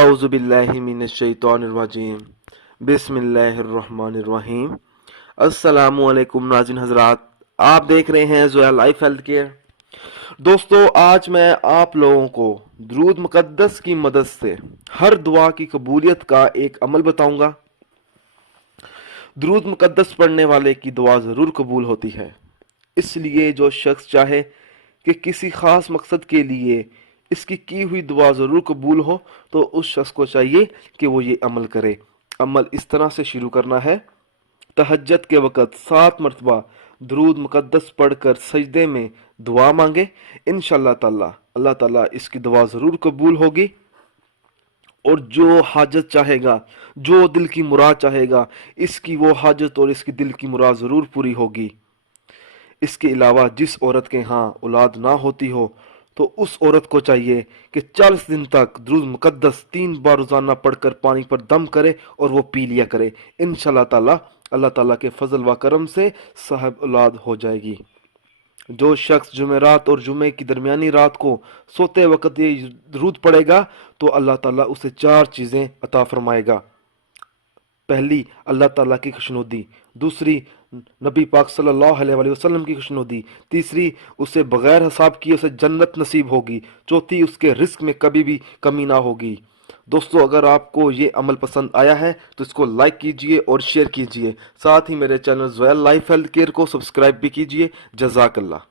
आऊज़ु बिल्लाहि मिनश शैतानिर रजीम बिस्मिल्लाहिर रहमानिर रहीम। अस्सलामु अलैकुम नाज़रीन हज़रात, आप देख रहे हैं ज़ोया लाइफ हेल्थ केयर। दोस्तों, आज मैं आप लोगों को दुरूद मुक़द्दस की मदद से हर दुआ की कबूलियत का एक अमल बताऊंगा। दुरूद मुक़द्दस पढ़ने वाले की दुआ ज़रूर कबूल होती है, इसलिए जो शख्स चाहे कि किसी ख़ास मकसद के लिए इसकी की हुई दुआ ज़रूर कबूल हो, तो उस शख्स को चाहिए कि वो ये अमल करे। अमल इस तरह से शुरू करना है। तहज्जुद के वक़्त 7 मरतबा दुरूद मुक़द्दस पढ़कर सजदे में दुआ मांगे। इंशाअल्लाह ताला अल्लाह ताला इसकी दुआ ज़रूर कबूल होगी और जो हाजत चाहेगा, जो दिल की मुराद चाहेगा, इसकी वो हाजत और इसकी दिल की मुराद ज़रूर पूरी होगी। इसके अलावा जिस औरत के यहाँ औलाद ना होती हो, तो उस औरत को चाहिए कि 40 दिन तक दुरूद मुक़द्दस 3 बार रोज़ाना पढ़कर पानी पर दम करे और वो पी लिया करे। इंशाअल्लाह ताला अल्लाह ताला के फजल व करम से साहब औलाद हो जाएगी। जो शख्स जुमेरात और जुमे की दरमियानी रात को सोते वक्त ये दुरूद पढ़ेगा, तो अल्लाह ताला उसे 4 चीज़ें अता फरमाएगा। पहली, अल्लाह ताला की खुशनुदी। दूसरी, नबी पाक सल्लल्लाहु अलैहि वसल्लम की खुशनुदी। तीसरी, उसे बगैर हिसाब किए उसे जन्नत नसीब होगी। चौथी, उसके रिस्क में कभी भी कमी ना होगी। दोस्तों, अगर आपको ये अमल पसंद आया है तो इसको लाइक कीजिए और शेयर कीजिए। साथ ही मेरे channel Zoya life health care को सब्सक्राइब भी कीजिए। जज़ाकल्लाह।